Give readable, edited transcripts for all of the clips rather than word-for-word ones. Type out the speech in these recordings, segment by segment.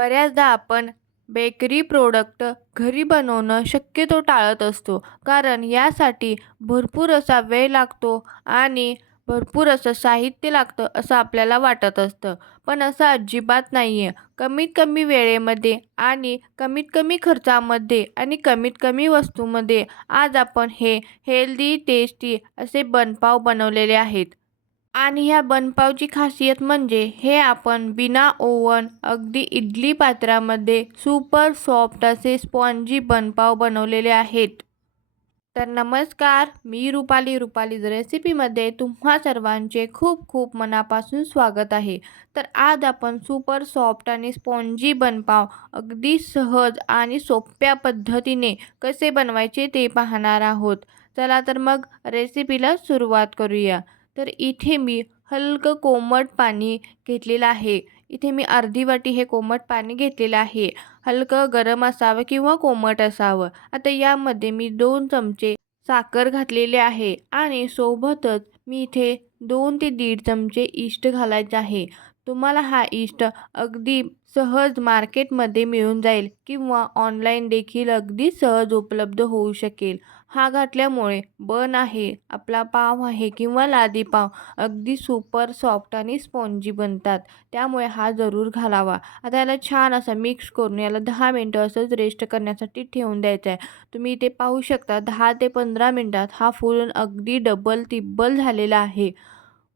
बऱ्याचदा आपण bakery product घरी बनवणं शक्यतो टाळत असतो. कारण यासाठी भरपूर असा वेळ लागतो आणि भरपूर असं साहित्य लागतं असं आपल्याला वाटत असतं. पण असं अजिबात नाही आहे. कमीत कमी वेळेमध्ये आणि कमीत कमी खर्चामध्ये आणि कमीत कमी वस्तूमध्ये आज आपण हे हेल्दी, टेस्टी असे बनपाव बनवलेले आहेत. आणि ह्या बनपावची खासियत म्हणजे हे आपण बिना ओव्हन अगदी इडली पात्रामध्ये सुपर सॉफ्ट असे स्पॉन्जी बनपाव बनवलेले आहेत. तर नमस्कार, मी रुपालीज रेसिपीमध्ये तुम्हा सर्वांचे खूप खूप मनापासून स्वागत आहे. तर आज आपण सुपर सॉफ्ट आणि स्पॉन्जी बनपाव अगदी सहज आणि सोप्या पद्धतीने कसे बनवायचे ते पाहणार आहोत. चला तर मग रेसिपीला सुरुवात करूया. तर इथे मी हलकं कोमट पाणी घेतलेलं आहे. इथे मी अर्धी वाटी हे कोमट पाणी घेतलेलं आहे. हलकं गरम असावं किंवा कोमट असावं. आता यामध्ये मी 2 चमचे साखर घातलेले आहे आणि सोबतच मी इथे 2 ते दीड चमचे इस्ट घालायचे आहे. तुम्हाला हा इस्ट अगदी सहज मार्केटमध्ये मिळून जाईल किंवा ऑनलाईन देखील अगदी सहज उपलब्ध होऊ शकेल. हा घातल्यामुळे बन आहे, आपला पाव आहे किंवा लादी पाव अगदी सुपर सॉफ्ट आणि स्पॉन्जी बनतात. त्यामुळे हा जरूर घालावा. आता याला छान असं मिक्स करून याला 10 मिनिटं असंच रेस्ट करण्यासाठी ठेवून द्यायचं आहे. तुम्ही इथे पाहू शकता 10 ते 15 मिनिटात हा फुलून अगदी डबल-तिब्बल झालेला आहे.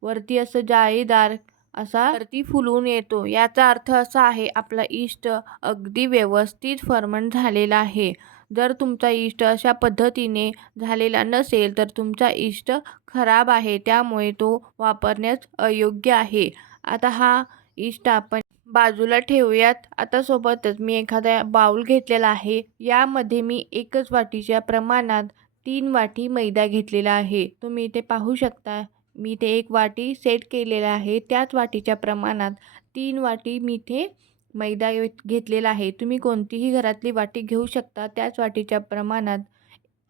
वरती असं जाळीदार असा वरती फुलून येतो. याचा अर्थ असा आहे आपला यीस्ट अगदी व्यवस्थित फर्मंट झालेला आहे. जर तुमचा यीस्ट अशा पद्धतीने झालेला नसेल तर तुमचा यीस्ट खराब आहे. त्यामुळे तो वापरण्यास अयोग्य आहे. आता हा यीस्ट आपण बाजूला ठेवूयात. आता सोबतच मी एखादा बाउल घेतलेला आहे. यामध्ये मी 1च वाटीच्या प्रमाणात 3 वाटी मैदा घेतलेला आहे. तुम्ही इथे पाहू शकता. मी इथे 1 वाटी सेट केलेला आहे. त्याच वाटीच्या प्रमाणात 3 वाटी मी इथे मैदा घेतलेला आहे. तुम्ही कोणतीही घरातली वाटी घेऊ शकता. त्याच वाटीच्या प्रमाणात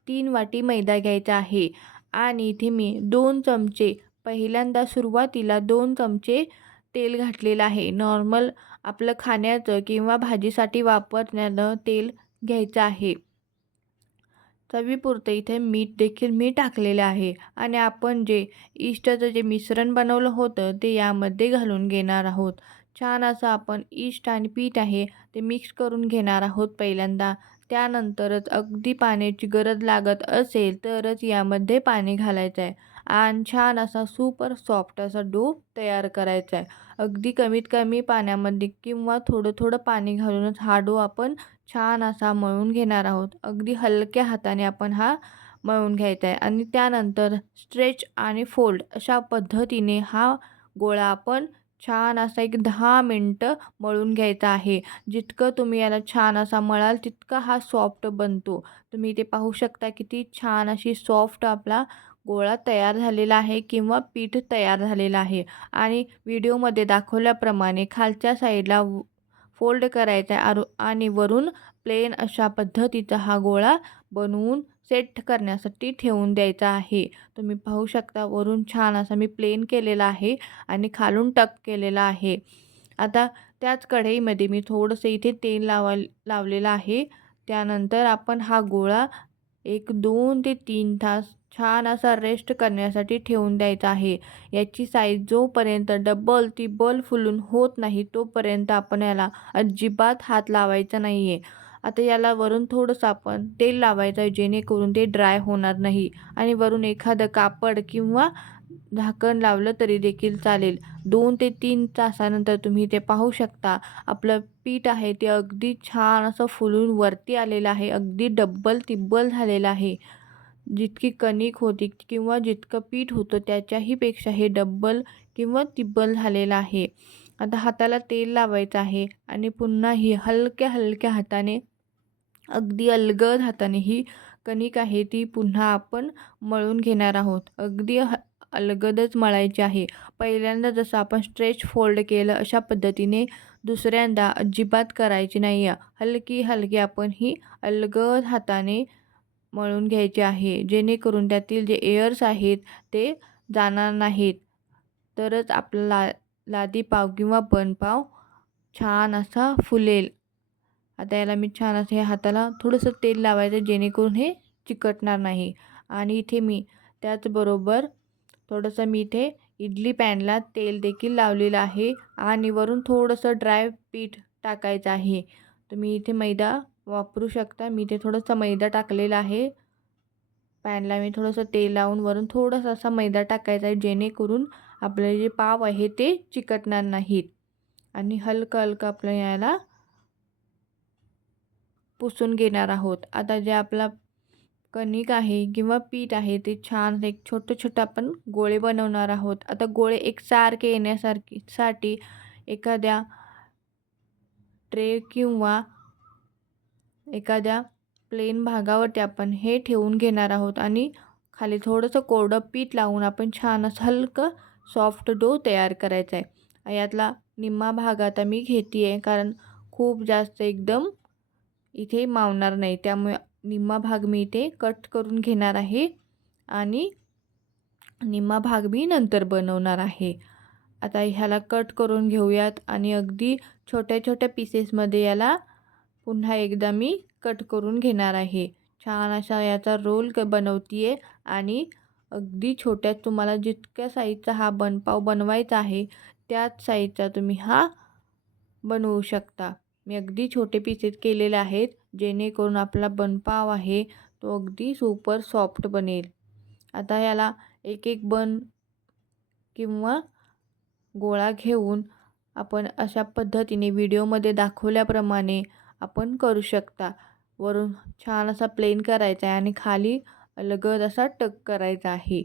3 वाटी मैदा घ्यायचा आहे. आणि इथे मी 2 चमचे पहिल्यांदा सुरुवातीला 2 चमचे तेल घातलेलं आहे. नॉर्मल आपलं खाण्याचं किंवा भाजीसाठी वापरण्याचं तेल घ्यायचं आहे. चवीपुरतं इथे मीठ देखील मी टाकलेलं आहे आणि आपण जे इस्टचं जे मिश्रण बनवलं होतं ते यामध्ये घालून घेणार आहोत. छान असं आपण इस्ट आणि पीठ आहे ते मिक्स करून घेणार आहोत पहिल्यांदा. त्यानंतरच अगदी पाण्याची गरज लागत असेल तरच यामध्ये पाणी घालायचं आहे आणि छान असा सुपर सॉफ्ट असा डो तयार करायचा आहे. अगदी कमीत कमी पाण्यामध्ये किंवा थोडं थोडं पाणी घालूनच हा डो आपण छान असा मळून घेणार आहोत. अगदी हलक्या हाताने आपण हा मळून घ्यायचा आहे आणि त्यानंतर स्ट्रेच आणि फोल्ड अशा पद्धतीने हा गोळा आपण छान असा एक 10 मिनिटं मळून घ्यायचा आहे. जितकं तुम्ही याला छान असा मळाल तितका हा सॉफ्ट बनतो. तुम्ही इथे पाहू शकता किती छान अशी सॉफ्ट आपला गोळा तयार झालेला आहे किंवा पीठ तयार झालेलं आहे. आणि व्हिडिओमध्ये दाखवल्याप्रमाणे खालच्या साईडला फोल्ड करायचा आहे आणि वरून प्लेन अशा पद्धतीचा हा गोळा बनवून सेट करण्यासाठी ठेवून द्यायचा आहे. तुम्ही पाहू शकता वरून छान असा मी प्लेन केलेला आहे आणि खालून टक केलेला आहे. आता त्याच कढईमध्ये मी थोडंसं इथे तेल लावलेलं आहे. त्यानंतर आपण हा गोळा एक 2 ते 3 तास छान असा रेस्ट करण्यासाठी ठेवून द्यायचा आहे. याची साईज जोपर्यंत डबल तिब्बल फुलून होत नाही तोपर्यंत आपण याला अजिबात हात लावायचा नाही आहे. आता याला वरून थोडंसं आपण तेल लावायचं आहे जेणेकरून ते ड्राय होणार नाही आणि वरून एखादं कापड किंवा झाकण लावलं तरी देखील चालेल. 2 ते 3 तासानंतर तुम्ही ते पाहू शकता आपलं पीठ आहे ते अगदी छान असं फुलून वरती आलेलं आहे. अगदी डब्बल तिब्बल झालेलं आहे. जितकी कणिक होती किंवा जितकं पीठ होतं त्याच्याही पेक्षा हे डब्बल किंवा तिब्बल झालेलं आहे. आता हाताला तेल लावायचं आहे आणि पुन्हा ही हलक्या हलक्या हाताने अगदी अलगद हाताने ही कणिक आहे ती पुन्हा आपण मळून घेणार आहोत. अगदी अलगदच मळायची आहे. पहिल्यांदा जसं आपण स्ट्रेच फोल्ड केलं अशा पद्धतीने दुसऱ्यांदा अजिबात करायची नाही आहे. हलकी हलकी आपण ही अलगद हाताने मळून घ्यायची आहे. जेणेकरून त्यातील जे एअर्स आहेत ते जाणार नाहीत. तरच आपला लादी पाव किंवा बनपाव छान असा फुलेल. आता याला मी छान असं हे हाताला थोडंसं तेल लावायचं जेणेकरून हे चिकटणार नाही. आणि इथे मी त्याचबरोबर थोडंसं मी इथे इडली पॅनला तेल देखील लावलेलं आहे आणि वरून थोडंसं ड्राय पीठ टाकायचं आहे. तुम्ही इथे मैदा वापरू शकता. मी इथे थोडंसं मैदा टाकलेला आहे. पॅनला मी थोडंसं तेल लावून वरून थोडासा असा मैदा टाकायचा आहे जेणेकरून आपले जे पाव आहे ते चिकटणार नाहीत. आणि हलकं हलकं आपलं याला पुसून घेणार आहोत. आता जे आपला कणिक आहे किंवा पीठ आहे ते छान एक छोटं-छोटं आपण गोळे बनवणार आहोत. आता गोळे एकसारखे साठी एखाद्या ट्रे किंवा एखाद्या प्लेन भागावरती आपण हे ठेवून घेणार आहोत आणि खाली थोडंसं कोरडं पीठ लावून आपण छान असं हलकं सॉफ्ट डो तयार करायचा आहे. यातला निम्मा भाग आता मी घेते आहे कारण खूप जास्त एकदम इथे मावणार नाही. त्यामुळे निम्मा भाग मी इथे कट करून घेणार आहे आणि निम्मा भाग मी नंतर बनवणार आहे. आता ह्याला कट करून घेऊयात आणि अगदी छोट्या-छोट्या पीसेसमध्ये याला पुन्हा एकदा मी कट करून घेणार आहे. छान असा याचा रोल बनवते आहे आणि अगदी छोट्या तुम्हाला जितक्या साईजचा हा बनपाव बनवायचा आहे, त्याच साईजचा तुम्ही हा बनवू शकता. मी अगदी छोटे पीसेस केलेले आहेत, जेणेकरून आपला बनपाव आहे तो अगदी सुपर सॉफ्ट बनेल. आता याला एक-एक बन किंवा गोळा घेऊन आपण अशा पद्धतीने व्हिडिओमध्ये दाखवल्याप्रमाणे आपण करू शकता. वरून छान असा प्लेन करायचा आहे आणि खाली अलगद असा टक करायचा आहे.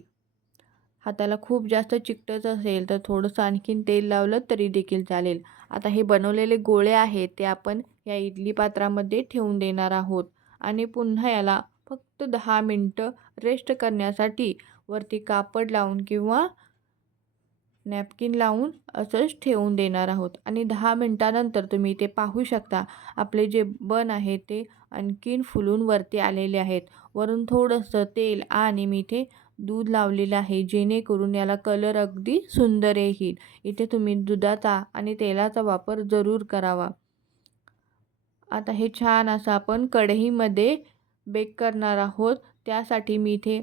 हाताला खूप जास्त चिकटत असेल तर थोडंसं आणखीन तेल लावलं तरी देखील चालेल. आता हे बनवलेले गोळे आहेत ते आपण या इडली पात्रामध्ये ठेवून देणार आहोत आणि पुन्हा याला फक्त 10 मिनटं रेस्ट करण्यासाठी वरती कापड लावून किंवा नॅपकिन लावून असंच ठेवून देणार आहोत. आणि 10 मिनटानंतर तुम्ही ते पाहू शकता आपले जे बन आहे ते आणखीन फुलून वरती आलेले आहेत. वरून थोडंसं तेल आणि मी इथे दूध लावलेलं आहे जेणेकरून याला कलर अगदी सुंदर येईल. इथे तुम्ही दुधाचा आणि तेलाचा वापर जरूर करावा. आता हे छान असं आपण कढईमध्ये बेक करणार आहोत. त्यासाठी मी इथे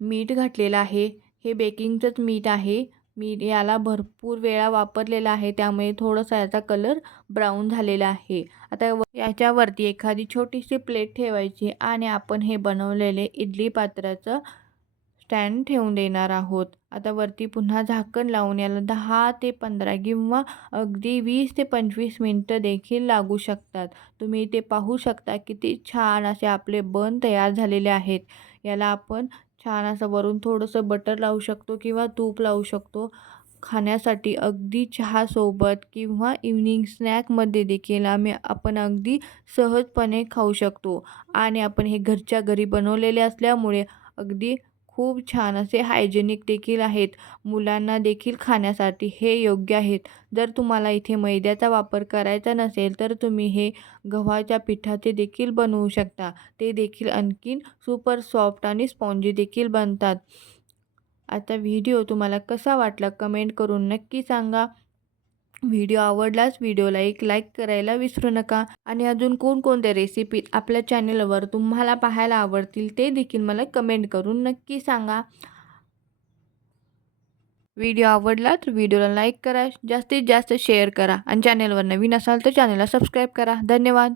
मीठ घातलेलं आहे. हे बेकिंगचंच मीठ आहे. मी याला भरपूर वेळा वापरलेला आहे त्यामुळे थोडासा याचा कलर ब्राऊन झालेला आहे. आता याच्यावरती एखादी छोटीशी प्लेट ठेवायची आणि आपण हे बनवलेले इडली पात्राचं स्टँड ठेवून देणार आहोत. आता वरती पुन्हा झाकण लावून याला 10 ते 15 किंवा अगदी 20 ते 25 मिनटं देखील लागू शकतात. तुम्ही इथे पाहू शकता किती छान असे आपले बन तयार झालेले आहेत. याला आपण छान असं वरून थोडंसं बटर लावू शकतो किंवा तूप लावू शकतो. खाण्यासाठी अगदी चहासोबत किंवा इव्हनिंग स्नॅकमध्ये देखील आपण अगदी सहजपणे खाऊ शकतो. आणि आपण हे घरच्या घरी बनवलेले असल्यामुळे अगदी खूप छान असे हायजेनिक देखील आहेत. मुलांना देखील खाण्यासाठी हे योग्य आहेत. जर तुम्हाला इथे मैद्याचा वापर करायचा नसेल तर तुम्ही हे गव्हाच्या पिठाचे देखील बनवू शकता. ते देखील आणखीन सुपर सॉफ्ट आणि स्पॉन्जी देखील बनतात. आता व्हिडिओ तुम्हाला कसा वाटला कमेंट करून नक्की सांगा. व्हिडिओ आवडल्यास व्हिडिओला एक लाईक करायला विसरू नका आणि अजून कोणकोणत्या रेसिपी आपल्या चॅनलवर तुम्हाला पाहायला आवडतील ते देखील मला कमेंट करून नक्की सांगा. व्हिडिओ आवडला तर व्हिडिओला लाईक करा, जास्तीत जास्त शेअर करा आणि चॅनलवर नवीन असाल तर चॅनलला सबस्क्राईब करा. धन्यवाद.